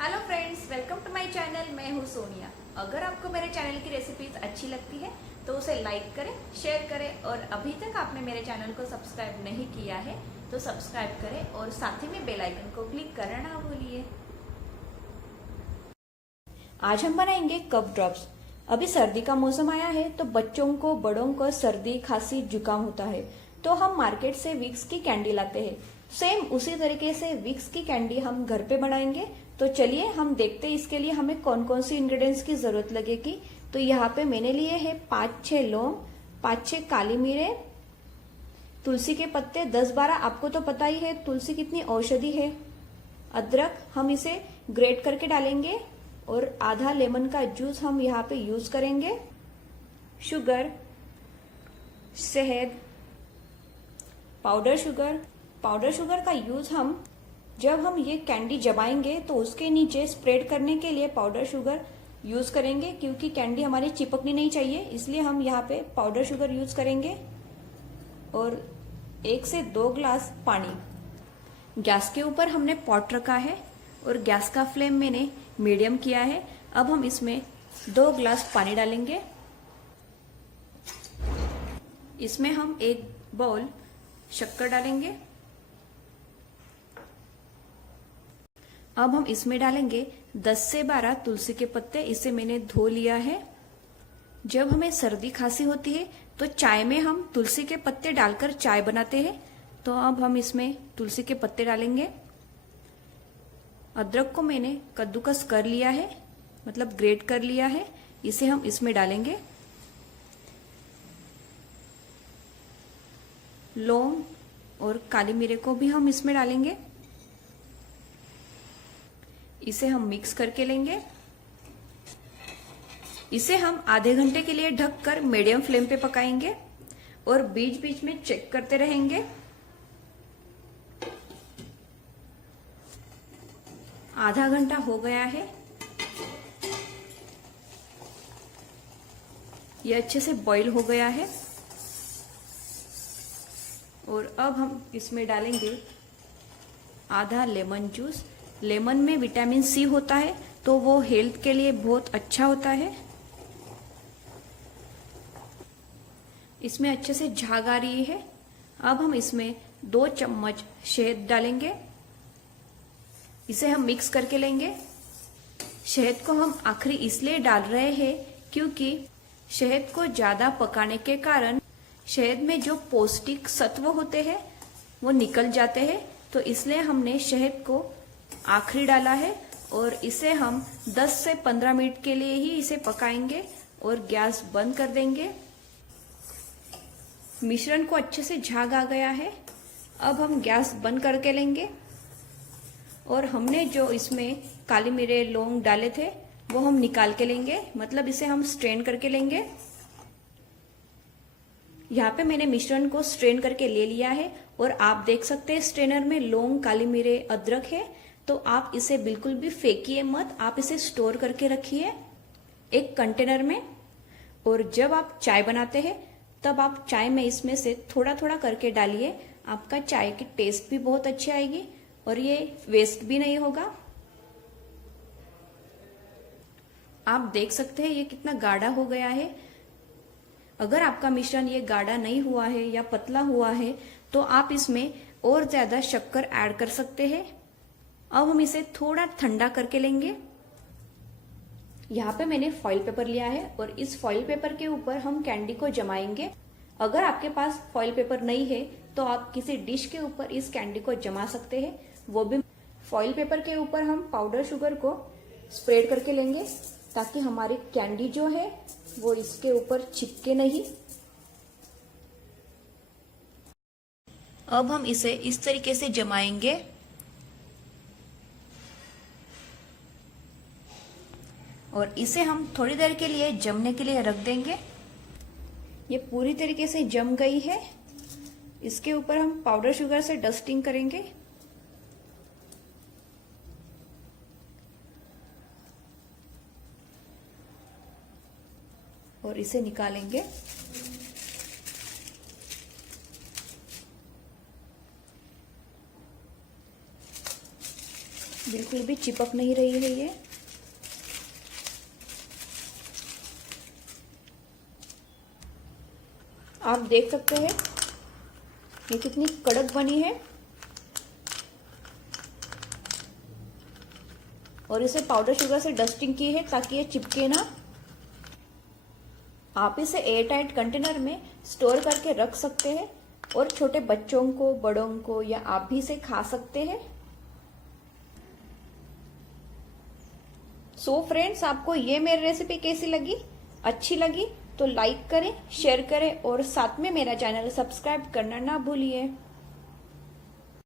Hello friends, welcome to my channel. मैं हूँ सोनिया। अगर आपको मेरे चैनल की रेसिपीज अच्छी लगती है तो उसे लाइक करें, शेयर करें और अभी तक आपने मेरे चैनल को सब्सक्राइब नहीं किया है तो सब्सक्राइब करें और साथ ही में बेल आइकन को क्लिक करना ना भूलिए। आज हम बनाएंगे कफ ड्रॉप्स। अभी सर्दी का मौसम आया है तो बच्चों को, बड़ों को सर्दी, खांसी, जुकाम होता है तो हम मार्केट से विक्स की कैंडी लाते हैं। सेम उसी तरीके से विक्स की कैंडी हम घर पे बनाएंगे। तो चलिए हम देखते हैं इसके लिए हमें कौन कौन सी इंग्रेडिएंट्स की जरूरत लगेगी। तो यहाँ पे मैंने लिए है 5-6 लौंग, 5-6 काली मिर्च, तुलसी के पत्ते 10-12। आपको तो पता ही है तुलसी कितनी औषधि है। अदरक हम इसे ग्रेट करके डालेंगे और आधा लेमन का जूस हम यहाँ पे यूज करेंगे। शुगर, शहद, पाउडर शुगर का यूज हम जब हम ये कैंडी जमाएंगे तो उसके नीचे स्प्रेड करने के लिए पाउडर शुगर यूज करेंगे, क्योंकि कैंडी हमारी चिपकनी नहीं चाहिए, इसलिए हम यहाँ पे पाउडर शुगर यूज करेंगे। और 1 से 2 ग्लास पानी। गैस के ऊपर हमने पॉट रखा है और गैस का फ्लेम मैंने मीडियम किया है। अब हम इसमें 2 ग्लास पानी डालेंगे। इसमें हम 1 बाउल शक्कर डालेंगे। अब हम इसमें डालेंगे 10 से 12 तुलसी के पत्ते। इसे मैंने धो लिया है। जब हमें सर्दी खांसी होती है तो चाय में हम तुलसी के पत्ते डालकर चाय बनाते हैं, तो अब हम इसमें तुलसी के पत्ते डालेंगे। अदरक को मैंने कद्दूकस कर लिया है, मतलब ग्रेट कर लिया है, इसे हम इसमें डालेंगे। लौंग और काली मिर्च को भी हम इसमें डालेंगे। इसे हम मिक्स करके लेंगे। इसे हम आधे घंटे के लिए ढककर मीडियम फ्लेम पे पकाएंगे और बीच बीच में चेक करते रहेंगे। आधा घंटा हो गया है। ये अच्छे से बॉईल हो गया है और अब हम इसमें डालेंगे आधा लेमन जूस। लेमन में विटामिन सी होता है तो वो हेल्थ के लिए बहुत अच्छा होता है। इसमें अच्छे से झाग आ रही है। अब हम इसमें 2 चम्मच शहद डालेंगे। इसे हम मिक्स करके लेंगे। शहद को हम आखिरी इसलिए डाल रहे हैं क्योंकि शहद को ज्यादा पकाने के कारण शहद में जो पौष्टिक सत्व होते हैं वो निकल जाते हैं, तो इसलिए हमने शहद को आखिरी डाला है। और इसे हम 10 से 15 मिनट के लिए ही इसे पकाएंगे और गैस बंद कर देंगे। मिश्रण को अच्छे से झाग आ गया है। अब हम गैस बंद करके लेंगे और हमने जो इसमें काली मिर्च, लौंग डाले थे वो हम निकाल के लेंगे, मतलब इसे हम स्ट्रेन करके लेंगे। यहाँ पे मैंने मिश्रण को स्ट्रेन करके ले लिया है और आप देख सकते हैं स्ट्रेनर में लौंग, काली मिर्च, अदरक है। तो आप इसे बिल्कुल भी फेंकिए मत, आप इसे स्टोर करके रखिए एक कंटेनर में। और जब आप चाय बनाते हैं तब आप चाय में इसमें से थोड़ा थोड़ा करके डालिए। आपका चाय की टेस्ट भी बहुत अच्छी आएगी और ये वेस्ट भी नहीं होगा। आप देख सकते हैं ये कितना गाढ़ा हो गया है। अगर आपका मिश्रण ये गाढ़ा नहीं हुआ है या पतला हुआ है तो आप इसमें और ज्यादा शक्कर ऐड कर सकते हैं। अब हम इसे थोड़ा ठंडा करके लेंगे। यहाँ पे मैंने फॉइल पेपर लिया है और इस फॉइल पेपर के ऊपर हम कैंडी को जमाएंगे। अगर आपके पास फॉइल पेपर नहीं है तो आप किसी डिश के ऊपर इस कैंडी को जमा सकते हैं। वो भी फॉइल पेपर के ऊपर हम पाउडर शुगर को स्प्रेड करके लेंगे ताकि हमारी कैंडी जो है वो इसके ऊपर चिपके नहीं। अब हम इसे इस तरीके से जमाएंगे और इसे हम थोड़ी देर के लिए जमने के लिए रख देंगे। ये पूरी तरीके से जम गई है। इसके ऊपर हम पाउडर शुगर से डस्टिंग करेंगे। और इसे निकालेंगे। बिल्कुल भी चिपक नहीं रही है ये। आप देख सकते हैं ये कितनी कड़क बनी है। और इसे पाउडर शुगर से डस्टिंग की है ताकि ये चिपके ना। आप इसे एयर टाइट कंटेनर में स्टोर करके रख सकते हैं और छोटे बच्चों को, बड़ों को या आप भी इसे खा सकते हैं। सो फ्रेंड्स, आपको ये मेरी रेसिपी कैसी लगी? अच्छी लगी तो लाइक करें, शेयर करें और साथ में मेरा चैनल सब्सक्राइब करना ना भूलिए।